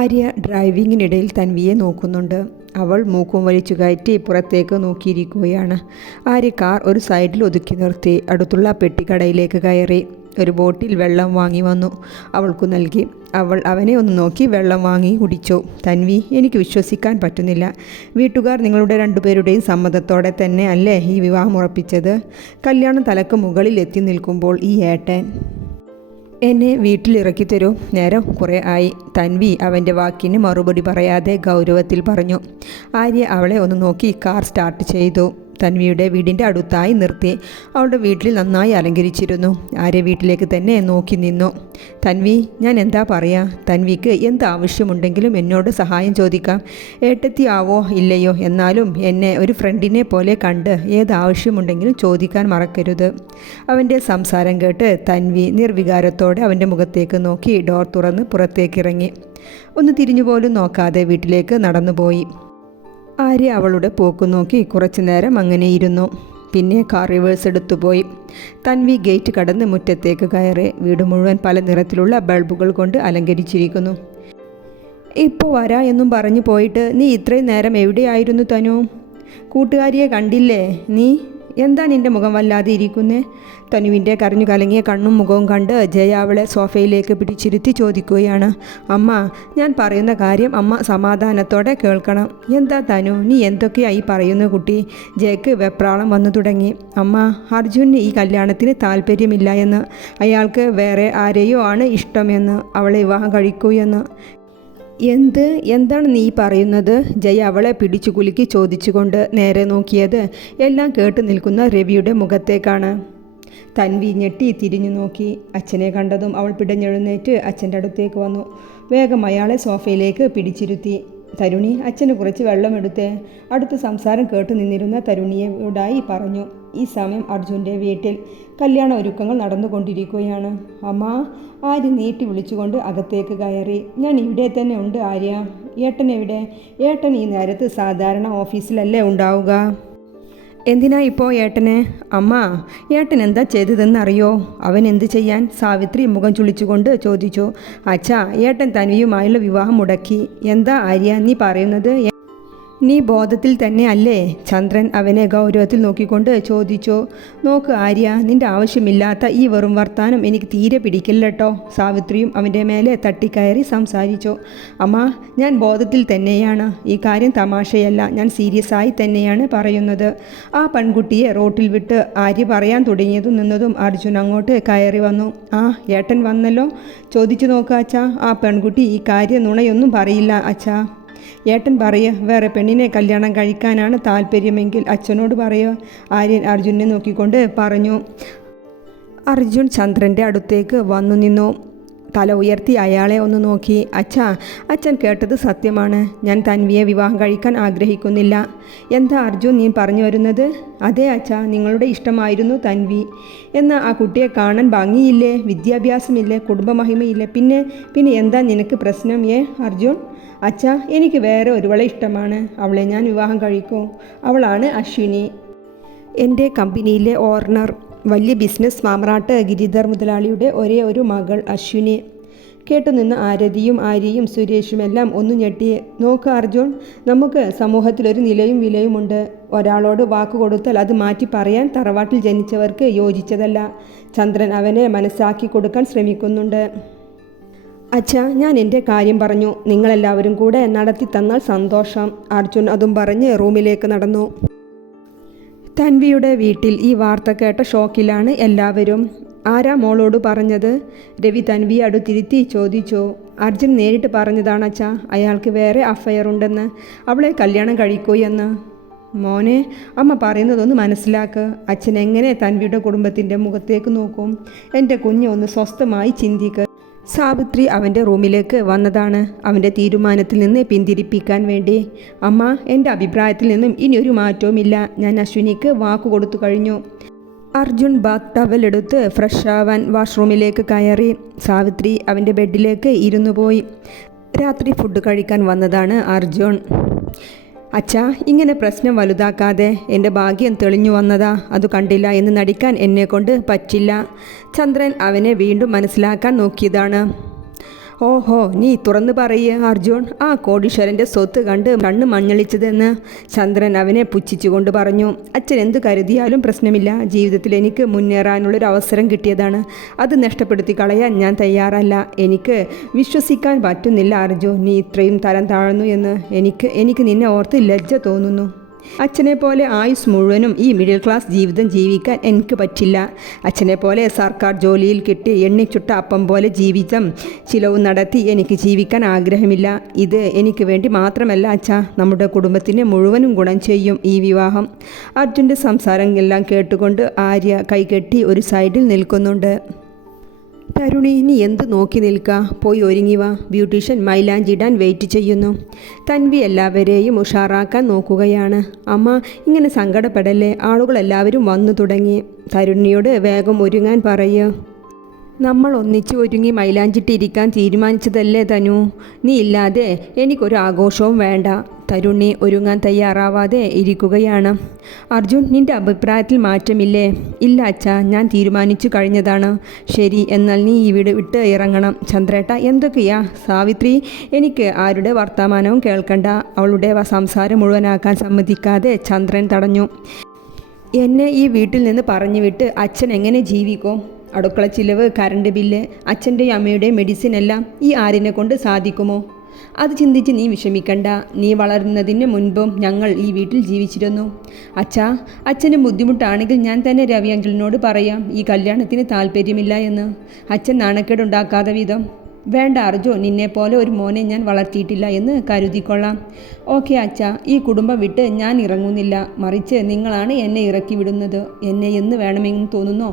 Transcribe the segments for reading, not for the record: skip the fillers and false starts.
ആര്യ ഡ്രൈവിങ്ങിനിടയിൽ തൻവിയെ നോക്കുന്നുണ്ട്. അവൾ മൂക്കും വലിച്ചു കയറ്റി പുറത്തേക്ക് നോക്കിയിരിക്കുകയാണ്. ആര്യ കാർ ഒരു സൈഡിൽ ഒതുക്കി നിർത്തി അടുത്തുള്ള പെട്ടിക്കടയിലേക്ക് കയറി ഒരു ബോട്ടിൽ വെള്ളം വാങ്ങി വന്നു. അവൾക്കു നൽകി. അവൾ അവനെ ഒന്ന് നോക്കി വെള്ളം വാങ്ങി കുടിച്ചു. തൻവി, എനിക്ക് വിശ്വസിക്കാൻ പറ്റുന്നില്ല. വീട്ടുകാർ നിങ്ങളുടെ രണ്ടുപേരുടെയും സമ്മതത്തോടെ തന്നെ അല്ലേ ഈ വിവാഹം ഉറപ്പിച്ചത്? കല്യാണം തലക്ക് മുകളിൽ എത്തി നിൽക്കുമ്പോൾ ഈ ഏട്ടൻ എന്നെ വീട്ടിലിറക്കി തരൂ. നേരം കുറേ ആയി. തൻവി അവൻ്റെ വാക്കിന് മറുപടി പറയാതെ ഗൗരവത്തിൽ പറഞ്ഞു. ആര്യ അവളെ ഒന്ന് നോക്കി കാർ സ്റ്റാർട്ട് ചെയ്തു. തൻവിയുടെ വീടിൻ്റെ അടുത്തായി നിർത്തി. അവളുടെ വീട്ടിൽ നന്നായി അലങ്കരിച്ചിരുന്നു. ആര്യ വീട്ടിലേക്ക് തന്നെ നോക്കി നിന്നു. തൻവി, ഞാൻ എന്താ പറയുക? തൻവിക്ക് എന്ത് ആവശ്യമുണ്ടെങ്കിലും എന്നോട് സഹായം ചോദിക്കാം. ഏട്ടത്തി ആവോ ഇല്ലയോ, എന്നാലും എന്നെ ഒരു ഫ്രണ്ടിനെ പോലെ കണ്ട് ഏതാവശ്യമുണ്ടെങ്കിലും ചോദിക്കാൻ മറക്കരുത്. അവൻ്റെ സംസാരം കേട്ട് തൻവി നിർവികാരത്തോടെ അവൻ്റെ മുഖത്തേക്ക് നോക്കി ഡോർ തുറന്ന് പുറത്തേക്കിറങ്ങി. ഒന്ന് തിരിഞ്ഞുപോലും നോക്കാതെ വീട്ടിലേക്ക് നടന്നുപോയി. ആര്യ അവളുടെ പോക്ക് നോക്കി കുറച്ചു നേരം അങ്ങനെ ഇരുന്നു. പിന്നെ കാർ റിവേഴ്സ് എടുത്തുപോയി. തൻവി ഗേറ്റ് കടന്ന് മുറ്റത്തേക്ക് കയറി. വീട് മുഴുവൻ പല നിറത്തിലുള്ള ബൾബുകൾ കൊണ്ട് അലങ്കരിച്ചിരിക്കുന്നു. ഇപ്പോൾ വരാ എന്നും പറഞ്ഞു പോയിട്ട് നീ ഇത്രയും നേരം എവിടെയായിരുന്നു തനു? കൂട്ടുകാരിയെ കണ്ടില്ലേ നീ? എന്താ നിൻ്റെ മുഖം വല്ലാതെ ഇരിക്കുന്നേ? തനുവിൻ്റെ കരഞ്ഞു കലങ്ങിയ കണ്ണും മുഖവും കണ്ട് ജയ അവളെ സോഫയിലേക്ക് പിടിച്ചിരുത്തി ചോദിക്കുകയാണ്. അമ്മ, ഞാൻ പറയുന്ന കാര്യം അമ്മ സമാധാനത്തോടെ കേൾക്കണം. എന്താ തനു, നീ എന്തൊക്കെയായി പറയുന്ന കുട്ടി? ജയക്ക് വെപ്രാളം വന്നു തുടങ്ങി. അമ്മ, അർജുന് ഈ കല്യാണത്തിന് താല്പര്യമില്ല എന്ന്, അയാൾക്ക് വേറെ ആരെയോ ആണ് ഇഷ്ടമെന്ന്, അവളെ വിവാഹം കഴിക്കൂ എന്ന്. എന്താണ് നീ പറയുന്നത്? ജയ അവളെ പിടിച്ചു കുലുക്കി ചോദിച്ചുകൊണ്ട് നേരെ നോക്കിയത് എല്ലാം കേട്ടു നിൽക്കുന്ന രവിയുടെ മുഖത്തേക്കാണ്. തൻവി ഞെട്ടി തിരിഞ്ഞു നോക്കി. അച്ഛനെ കണ്ടതും അവൾ പിടഞ്ഞെഴുന്നേറ്റ് അച്ഛൻ്റെ അടുത്തേക്ക് വന്നു. വേഗം അയാളെ സോഫയിലേക്ക് പിടിച്ചിരുത്തി. തരുണി, അച്ഛന് കുറച്ച് വെള്ളമെടുത്തേ. അടുത്ത സംസാരം കേട്ടു നിന്നിരുന്ന തരുണിയോടായി പറഞ്ഞു. ഈ സമയം അർജുൻ്റെ വീട്ടിൽ കല്യാണ ഒരുക്കങ്ങൾ നടന്നുകൊണ്ടിരിക്കുകയാണ്. അമ്മ, ആര്യ നീട്ടി വിളിച്ചുകൊണ്ട് അകത്തേക്ക് കയറി. ഞാൻ ഇവിടെ തന്നെ ഉണ്ട് ആര്യ. ഏട്ടൻ എവിടെ? ഏട്ടൻ ഈ നേരത്ത് സാധാരണ ഓഫീസിലല്ലേ ഉണ്ടാവുക? എന്തിനാ ഇപ്പോൾ ഏട്ടന്? അമ്മ, ഏട്ടൻ എന്താ ചെയ്തതെന്നറിയോ? അവൻ എന്ത് ചെയ്യാൻ? സാവിത്രി മുഖം ചുളിച്ചുകൊണ്ട് ചോദിച്ചു. അച്ഛാ, ഏട്ടൻ തനുവുമായുള്ള വിവാഹം മുടക്കി. എന്താ ആര്യ നീ പറയുന്നത്? നീ ബോധത്തിൽ തന്നെ അല്ലേ? ചന്ദ്രൻ അവനെ ഗൗരവത്തിൽ നോക്കിക്കൊണ്ട് ചോദിച്ചു. നോക്ക് ആര്യ, നിന്റെ ആവശ്യമില്ലാത്ത ഈ വെറും വർത്താനം എനിക്ക് തീരെ പിടിക്കില്ലട്ടോ. സാവിത്രിയും അവൻ്റെ മേലെ തട്ടിക്കയറി സംസാരിച്ചു. അമ്മ, ഞാൻ ബോധത്തിൽ തന്നെയാണ്. ഈ കാര്യം തമാശയല്ല, ഞാൻ സീരിയസ് ആയി തന്നെയാണ് പറയുന്നത്. ആ പെൺകുട്ടിയെ റോട്ടിൽ വിട്ട് ആര്യ പറയാൻ തുടങ്ങിയതും നിന്നതും അർജുൻ അങ്ങോട്ട് കയറി വന്നു. ആ, ഏട്ടൻ വന്നല്ലോ. ചോദിച്ചു നോക്കുക അച്ഛാ, ആ പെൺകുട്ടി ഈ കാര്യം നുണയൊന്നും പറയില്ല അച്ഛാ. ഏട്ടൻ പറയുക, വേറെ പെണ്ണിനെ കല്യാണം കഴിക്കാനാണ് താല്പര്യമെങ്കിൽ അച്ഛനോട് പറയുക. ആര്യൻ അർജുനെ നോക്കിക്കൊണ്ട് പറഞ്ഞു. അർജുൻ ചന്ദ്രൻ്റെ അടുത്തേക്ക് വന്നു നിന്നു. തല ഉയർത്തി അയാളെ ഒന്ന് നോക്കി. അച്ഛാ, അച്ഛൻ കേട്ടത് സത്യമാണ്. ഞാൻ തൻവിയെ വിവാഹം കഴിക്കാൻ ആഗ്രഹിക്കുന്നില്ല. എന്താ അർജുൻ നീ പറഞ്ഞു വരുന്നത്? അതെ അച്ഛാ, നിങ്ങളുടെ ഇഷ്ടമായിരുന്നു തൻവി. എന്നാൽ ആ കുട്ടിയെ കാണാൻ ഭംഗിയില്ലേ, വിദ്യാഭ്യാസമില്ലേ, കുടുംബമഹിമയില്ലേ, പിന്നെ എന്താ നിനക്ക് പ്രശ്നം അർജുൻ? അച്ഛാ, എനിക്ക് വേറെ ഒരുവളെ ഇഷ്ടമാണ്. അവളെ ഞാൻ വിവാഹം കഴിക്കും. അവളാണ് അശ്വിനി, എൻ്റെ കമ്പനിയിലെ ഓർണർ, വലിയ ബിസിനസ് മാമ്രാട്ട് ഗിരിധർ മുതലാളിയുടെ ഒരേ ഒരു മകൾ അശ്വിനി. കേട്ടുനിന്ന ആര്യയും സുരേഷുമെല്ലാം ഒന്നു ഞെട്ടി. നോക്ക് അർജുൻ, നമുക്ക് സമൂഹത്തിലൊരു നിലയും വിലയുമുണ്ട്. ഒരാളോട് വാക്ക് കൊടുത്താൽ അത് മാറ്റി പറയാൻ തറവാട്ടിൽ ജനിച്ചവർക്ക് യോജിച്ചതല്ല. ചന്ദ്രൻ അവനെ മനസ്സാക്കി കൊടുക്കാൻ ശ്രമിക്കുന്നുണ്ട്. അച്ഛാ, ഞാൻ എൻ്റെ കാര്യം പറഞ്ഞു. നിങ്ങളെല്ലാവരും കൂടെ നടത്തി തന്നാൽ സന്തോഷം. അർജുൻ അതും പറഞ്ഞ് റൂമിലേക്ക് നടന്നു. തൻവിയുടെ വീട്ടിൽ ഈ വാർത്ത കേട്ട ഷോക്കിലാണ് എല്ലാവരും. ആരാ മോളോട് പറഞ്ഞത്? രവി തൻവിയെ അടുത്തിരുത്തി ചോദിച്ചു. അർജുൻ നേരിട്ട് പറഞ്ഞതാണ് അച്ഛാ, അയാൾക്ക് വേറെ അഫയർ ഉണ്ടെന്ന്, അവളെ കല്യാണം കഴിക്കൂ എന്ന്. മോനെ, അമ്മ പറയുന്നതൊന്ന് മനസ്സിലാക്ക്. അച്ഛൻ എങ്ങനെ തൻവിയുടെ കുടുംബത്തിൻ്റെ മുഖത്തേക്ക് നോക്കും? എൻ്റെ കുഞ്ഞ് ഒന്ന് സ്വസ്ഥമായി ചിന്തിക്ക്. സാവിത്രി അവൻ്റെ റൂമിലേക്ക് വന്നതാണ് അവൻ്റെ തീരുമാനത്തിൽ നിന്ന് പിന്തിരിപ്പിക്കാൻ വേണ്ടി. അമ്മ, എൻ്റെ അഭിപ്രായത്തിൽ നിന്നും ഇനിയൊരു മാറ്റവുമില്ല. ഞാൻ അശ്വിനിക്ക് വാക്കു കൊടുത്തു കഴിഞ്ഞു. അർജുൻ ബാത്ത് ടവൽ എടുത്ത് ഫ്രഷ് ആവാൻ വാഷ്റൂമിലേക്ക് കയറി. സാവിത്രി അവൻ്റെ ബെഡിലേക്ക് ഇരുന്നു പോയി. രാത്രി ഫുഡ് കഴിക്കാൻ വന്നതാണ് അർജുൻ. അച്ഛാ, ഇങ്ങനെ പ്രശ്നം വലുതാക്കാതെ. എൻ്റെ ഭാഗ്യം തെളിഞ്ഞു വന്നതാ. അത് കണ്ടില്ല എന്ന് നടിക്കാൻ എന്നെക്കൊണ്ട് പറ്റില്ല. ചന്ദ്രൻ അവനെ വീണ്ടും മനസ്സിലാക്കാൻ നോക്കിയതാണ്. ഓഹോ, നീ തുറന്നു പറയ് അർജുൻ. ആ കോടീശ്വരൻ്റെ സ്വത്ത് കണ്ട് കണ്ണ് മഞ്ഞളിച്ചതെന്ന് ചന്ദ്രൻ അവനെ പുച്ഛിച്ചുകൊണ്ട് പറഞ്ഞു. അച്ഛൻ എന്തു കരുതിയാലും പ്രശ്നമില്ല. ജീവിതത്തിൽ എനിക്ക് മുന്നേറാനുള്ളൊരു അവസരം കിട്ടിയതാണ്. അത് നഷ്ടപ്പെടുത്തി കളയാൻ ഞാൻ തയ്യാറല്ല. എനിക്ക് വിശ്വസിക്കാൻ പറ്റുന്നില്ല അർജുൻ, നീ ഇത്രയും തരം താഴ്ന്നു എന്ന്. എനിക്ക് നിന്നെ ഓർത്ത് ലജ്ജ തോന്നുന്നു. അച്ഛനെ പോലെ ആയുസ് മുഴുവനും ഈ മിഡിൽ ക്ലാസ് ജീവിതം ജീവിക്കാൻ എനിക്ക് പറ്റില്ല. അച്ഛനെ പോലെ സർക്കാർ ജോലിയിൽ കിട്ടി എണ്ണിച്ചുട്ട അപ്പം പോലെ ജീവിതം ചിലവ് നടത്തി എനിക്ക് ജീവിക്കാൻ ആഗ്രഹമില്ല. ഇത് എനിക്ക് വേണ്ടി മാത്രമല്ല അച്ഛാ, നമ്മുടെ കുടുംബത്തിന് മുഴുവനും ഗുണം ചെയ്യും ഈ വിവാഹം. അർജുൻ്റെ സംസാരം എല്ലാം കേട്ടുകൊണ്ട് ആര്യ കൈകെട്ടി ഒരു സൈഡിൽ നിൽക്കുന്നുണ്ട്. തരുണി, നീ എന്ത് നോക്കി നിൽക്കുക? പോയി ഒരുങ്ങി വാ. ബ്യൂട്ടീഷ്യൻ മൈലാഞ്ചിടാൻ വെയിറ്റ് ചെയ്യുന്നു. തൻവി എല്ലാവരെയും ഉഷാറാക്കാൻ നോക്കുകയാണ്. അമ്മ, ഇങ്ങനെ സങ്കടപ്പെടല്ലേ, ആളുകളെല്ലാവരും വന്നു തുടങ്ങി. തരുണിയോട് വേഗം ഒരുങ്ങാൻ പറയുക. നമ്മൾ ഒന്നിച്ച് ഒരുങ്ങി മൈലാഞ്ചിട്ടിരിക്കാൻ തീരുമാനിച്ചതല്ലേ തനു? നീ ഇല്ലാതെ എനിക്കൊരു ആഘോഷവും വേണ്ട. തരുണി ഒരുങ്ങാൻ തയ്യാറാവാതെ ഇരിക്കുകയാണ്. അർജുൻ, നിന്റെ അഭിപ്രായത്തിൽ മാറ്റമില്ലേ? ഇല്ല അച്ഛാ, ഞാൻ തീരുമാനിച്ചു കഴിഞ്ഞതാണ്. ശരി, എന്നാൽ നീ ഈ വീട് വിട്ട് ഇറങ്ങണം. ചന്ദ്രേട്ട, എന്തൊക്കെയാ? സാവിത്രി എനിക്ക് ആരുടെ വർത്തമാനവും കേൾക്കണ്ട. അവളുടെ സംസാരം മുഴുവനാക്കാൻ സമ്മതിക്കാതെ ചന്ദ്രൻ തടഞ്ഞു. എന്നെ ഈ വീട്ടിൽ നിന്ന് പറഞ്ഞു വിട്ട് അച്ഛൻ എങ്ങനെ ജീവിക്കും? അടുക്കള ചിലവ്, കറണ്ട് ബില്ല്, അച്ഛൻ്റെയും അമ്മയുടെയും മെഡിസിൻ എല്ലാം ഈ ആര്യനെ കൊണ്ട് സാധിക്കുമോ? അത് ചിന്തിച്ച് നീ വിഷമിക്കണ്ട. നീ വളരുന്നതിന് മുൻപും ഞങ്ങൾ ഈ വീട്ടിൽ ജീവിച്ചിരുന്നു. അച്ഛാ, അച്ഛന് ബുദ്ധിമുട്ടാണെങ്കിൽ ഞാൻ തന്നെ രവി അങ്കിളിനോട് പറയാം ഈ കല്യാണത്തിന് താല്പര്യമില്ല എന്ന്. അച്ഛൻ നാണക്കേടുണ്ടാക്കാതെ വിധം. വേണ്ട അർജുൻ, നിന്നെപ്പോലെ ഒരു മോനെ ഞാൻ വളർത്തിയിട്ടില്ല എന്ന് കരുതിക്കൊള്ളാം. ഓക്കെ അച്ഛാ, ഈ കുടുംബം വിട്ട് ഞാൻ ഇറങ്ങുന്നില്ല. മറിച്ച് നിങ്ങളാണ് എന്നെ ഇറക്കി വിടുന്നത്. എന്നെ എന്ന് വേണമെന്ന് തോന്നുന്നോ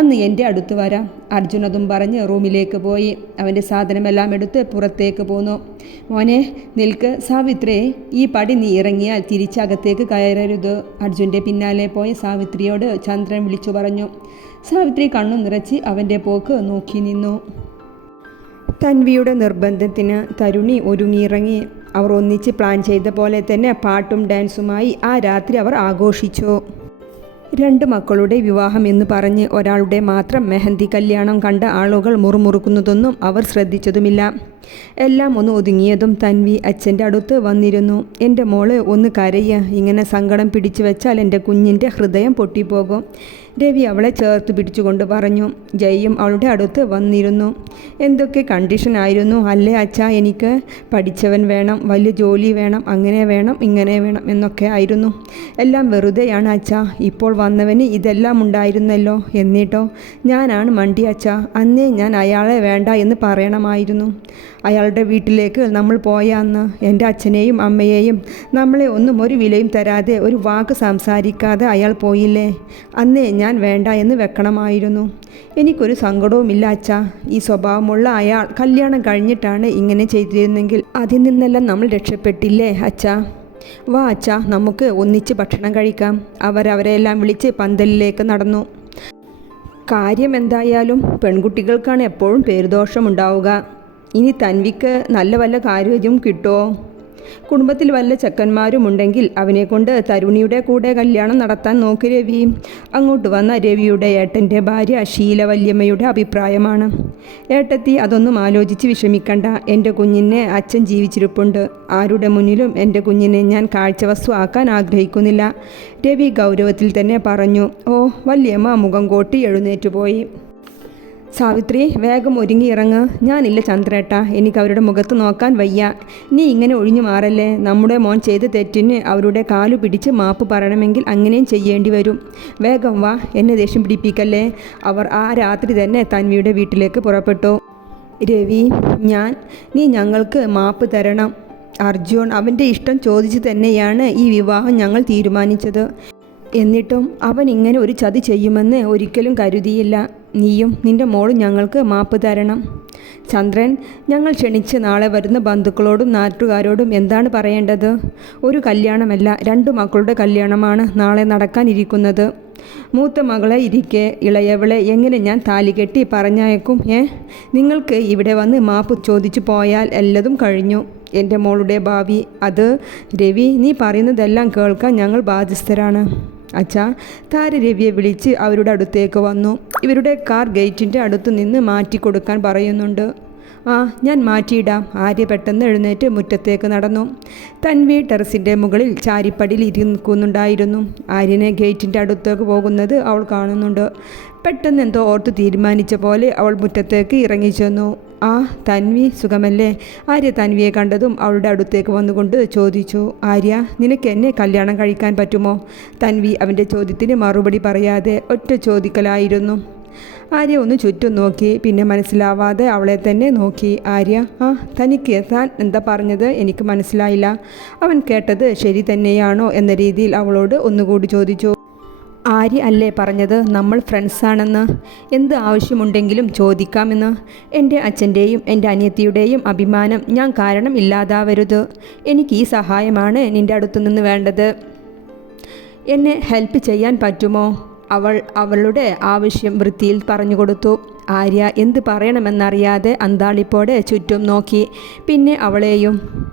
അന്ന് എൻ്റെ അടുത്ത് വരാം. അർജുൻ അതും പറഞ്ഞ് റൂമിലേക്ക് പോയി. അവൻ്റെ സാധനമെല്ലാം എടുത്ത് പുറത്തേക്ക് പോന്നു. മോനെ നിൽക്ക്. സാവിത്രിയെ, ഈ പടി നീ ഇറങ്ങിയാൽ തിരിച്ചകത്തേക്ക് കയറരുത്. അർജുൻ്റെ പിന്നാലെ പോയ സാവിത്രിയോട് ചന്ദ്രൻ വിളിച്ചു പറഞ്ഞു. സാവിത്രി കണ്ണു നിറച്ച് അവൻ്റെ പോക്ക് നോക്കി നിന്നു. തൻവിയുടെ നിർബന്ധത്തിന് തരുണി ഒരുങ്ങിയിറങ്ങി. അവർ ഒന്നിച്ച് പ്ലാൻ ചെയ്ത പോലെ തന്നെ പാട്ടും ഡാൻസുമായി ആ രാത്രി അവർ ആഘോഷിച്ചു. 2 മക്കളുടെ വിവാഹം എന്ന് പറഞ്ഞ് ഒരാളുടെ മാത്രം മെഹന്തി കല്യാണം കണ്ട ആളുകൾ മുറുമുറുക്കുന്നതൊന്നും അവർ ശ്രദ്ധിച്ചതുമില്ല. എല്ലാം ഒന്ന് ഒതുങ്ങിയതും തൻവി അച്ഛൻ്റെ അടുത്ത് വന്നിരുന്നു. എൻ്റെ മോള് ഒന്ന് കരയുക. ഇങ്ങനെ സങ്കടം പിടിച്ചു വെച്ചാൽ എൻ്റെ കുഞ്ഞിൻ്റെ ഹൃദയം പൊട്ടിപ്പോകും. രവി അവളെ ചേർത്ത് പിടിച്ചുകൊണ്ട് പറഞ്ഞു. ജയ്യും അവളുടെ അടുത്ത് വന്നിരുന്നു. എന്തൊക്കെ കണ്ടീഷനായിരുന്നു അല്ലേ അച്ഛാ? എനിക്ക് പഠിച്ചവൻ വേണം, വലിയ ജോലി വേണം, അങ്ങനെ വേണം, ഇങ്ങനെ വേണം എന്നൊക്കെ ആയിരുന്നു. എല്ലാം വെറുതെയാണ് അച്ഛാ. ഇപ്പോൾ വന്നവന് ഇതെല്ലാം ഉണ്ടായിരുന്നല്ലോ. എന്നിട്ടോ ഞാനാണ് മണ്ടി അച്ഛാ. അന്നേ ഞാൻ അയാളെ വേണ്ട എന്ന് പറയണമായിരുന്നു. അയാളുടെ വീട്ടിലേക്ക് നമ്മൾ പോയ അന്ന് എൻ്റെ അച്ഛനെയും അമ്മയെയും നമ്മളെ ഒന്നും ഒരു വിലയും തരാതെ ഒരു വാക്ക് സംസാരിക്കാതെ അയാൾ പോയില്ലേ? അന്നേ ഞാൻ വേണ്ട എന്ന് വെക്കണമായിരുന്നു. എനിക്കൊരു സങ്കടവുമില്ല അച്ഛാ. ഈ സ്വഭാവമുള്ള അയാൾ കല്യാണം കഴിഞ്ഞിട്ടാണ് ഇങ്ങനെ ചെയ്തിരുന്നെങ്കിൽ അതിൽ നിന്നെല്ലാം നമ്മൾ രക്ഷപ്പെട്ടില്ലേ അച്ഛാ? വാ അച്ഛാ, നമുക്ക് ഒന്നിച്ച് ഭക്ഷണം കഴിക്കാം. അവരെല്ലാം വിളിച്ച് പന്തലിലേക്ക് നടന്നു. കാര്യം എന്തായാലും പെൺകുട്ടികൾക്കാണ് എപ്പോഴും പേരുദോഷമുണ്ടാവുക. ഇനി തൻവിക്ക് നല്ല വല്ല കാര്യവും കിട്ടുമോ? കുടുംബത്തിൽ വല്ല ചെക്കന്മാരും ഉണ്ടെങ്കിൽ അവനെക്കൊണ്ട് തരുണിയുടെ കൂടെ കല്യാണം നടത്താൻ നോക്കി രവി. അങ്ങോട്ട് വന്ന രവിയുടെ ഏട്ടൻ്റെ ഭാര്യ ശീലവല്യമ്മയുടെ അഭിപ്രായമാണ്. ഏട്ടത്തി, അതൊന്നും ആലോചിച്ച് വിഷമിക്കണ്ട. എൻ്റെ കുഞ്ഞിനെ അച്ഛൻ ജീവിച്ചിരിപ്പുണ്ട്. ആരുടെ മുന്നിലും എൻ്റെ കുഞ്ഞിനെ ഞാൻ കാഴ്ചവസ്തു ആക്കാൻ ആഗ്രഹിക്കുന്നില്ല. രവി ഗൗരവത്തിൽ തന്നെ പറഞ്ഞു. ഓ, വല്യമ്മ മുഖം കോട്ടി എഴുന്നേറ്റുപോയി. സാവിത്രി, വേഗം ഒരുങ്ങിയിറങ്ങ്. ഞാനില്ല ചന്ദ്രേട്ട, എനിക്ക് അവരുടെ മുഖത്ത് നോക്കാൻ വയ്യ. നീ ഇങ്ങനെ ഒഴിഞ്ഞു മാറല്ലേ. നമ്മുടെ മോൻ ചെയ്ത തെറ്റിന് അവരുടെ കാലു പിടിച്ച് മാപ്പ് പറയണമെങ്കിൽ അങ്ങനെയും ചെയ്യേണ്ടി വരും. വേഗം വാ, എന്നെ ദേഷ്യം പിടിപ്പിക്കല്ലേ. അവർ ആ രാത്രി തന്നെ തൻവിയുടെ വീട്ടിലേക്ക് പുറപ്പെട്ടു. രവി, നീ ഞങ്ങൾക്ക് മാപ്പ് തരണം. അർജുൻ അവൻ്റെ ഇഷ്ടം ചോദിച്ചു തന്നെയാണ് ഈ വിവാഹം ഞങ്ങൾ തീരുമാനിച്ചത്. എന്നിട്ടും അവൻ ഇങ്ങനെ ഒരു ചതി ചെയ്യുമെന്ന് ഒരിക്കലും കരുതിയില്ല. നീയും നിൻ്റെ മോളും ഞങ്ങൾക്ക് മാപ്പ് തരണം. ചന്ദ്രൻ, ഞങ്ങൾ ക്ഷണിച്ച് നാളെ വരുന്ന ബന്ധുക്കളോടും നാട്ടുകാരോടും എന്താണ് പറയേണ്ടത്? ഒരു കല്യാണമല്ല, 2 മക്കളുടെ കല്യാണമാണ് നാളെ നടക്കാനിരിക്കുന്നത്. മൂത്ത മകളെ ഇരിക്കെ ഇളയവളെ എങ്ങനെ ഞാൻ താലി കെട്ടി പറഞ്ഞയക്കും? നിങ്ങൾക്ക് ഇവിടെ വന്ന് മാപ്പ് ചോദിച്ചു പോയാൽ എല്ലതും കഴിഞ്ഞു. എൻ്റെ മോളുടെ ഭാവി അത്. രവി, നീ പറയുന്നതെല്ലാം കേൾക്കാൻ ഞങ്ങൾ ബാധ്യസ്ഥരാണ്. അച്ഛാ, താര രവിയെ വിളിച്ച് അവരുടെ അടുത്തേക്ക് വന്നു. ഇവരുടെ കാർ ഗേറ്റിൻ്റെ അടുത്ത് നിന്ന് മാറ്റി കൊടുക്കാൻ പറയുന്നുണ്ട്. ആ, ഞാൻ മാറ്റിയിടാം. ആര്യ പെട്ടെന്ന് എഴുന്നേറ്റ് മുറ്റത്തേക്ക് നടന്നു. തൻവി ടെറസിൻ്റെ മുകളിൽ ചാരിപ്പടിയിൽ ഇരിക്കുന്നുണ്ടായിരുന്നു. ആര്യനെ ഗേറ്റിൻ്റെ അടുത്തേക്ക് പോകുന്നത് അവൾ കാണുന്നുണ്ട്. പെട്ടെന്ന് എന്തോ ഓർത്ത് തീരുമാനിച്ച പോലെ അവൾ മുറ്റത്തേക്ക് ഇറങ്ങിച്ചെന്നു. ആ, തൻവി, സുഖമല്ലേ? ആര്യ തൻവിയെ കണ്ടതും അവളുടെ അടുത്തേക്ക് വന്നുകൊണ്ട് ചോദിച്ചു. ആര്യ, നിനക്ക് എന്നെ കല്യാണം കഴിക്കാൻ പറ്റുമോ? തൻവി അവൻ്റെ ചോദ്യത്തിന് മറുപടി പറയാതെ ഒറ്റ ചോദിക്കലായിരുന്നു. ആര്യ ഒന്ന് ചുറ്റും നോക്കി. പിന്നെ മനസ്സിലാവാതെ അവളെ തന്നെ നോക്കി. ആര്യ, ആ, തനിക്ക് താൻ എന്താ പറഞ്ഞത്? എനിക്ക് മനസ്സിലായില്ല. അവൻ കേട്ടത് ശരി തന്നെയാണോ എന്ന രീതിയിൽ അവളോട് ഒന്നുകൂടി ചോദിച്ചു. ആര്യ അല്ലേ പറഞ്ഞത് നമ്മൾ ഫ്രണ്ട്സാണെന്ന്? എന്ത് ആവശ്യമുണ്ടെങ്കിലും ചോദിക്കാമെന്ന്. എൻ്റെ അച്ഛൻ്റെയും എൻ്റെ അനിയത്തിയുടെയും അഭിമാനം ഞാൻ കാരണം ഇല്ലാതാവരുത്. എനിക്ക് ഈ സഹായമാണ് നിൻ്റെ അടുത്തു നിന്ന് വേണ്ടത്. എന്നെ ഹെൽപ്പ് ചെയ്യാൻ പറ്റുമോ? അവൾ അവളുടെ ആവശ്യം വൃത്തിയിൽ പറഞ്ഞു കൊടുത്തു. ആര്യ എന്ത് പറയണമെന്നറിയാതെ അന്താളിപ്പോടെ ചുറ്റും നോക്കി. പിന്നെ അവളെയും.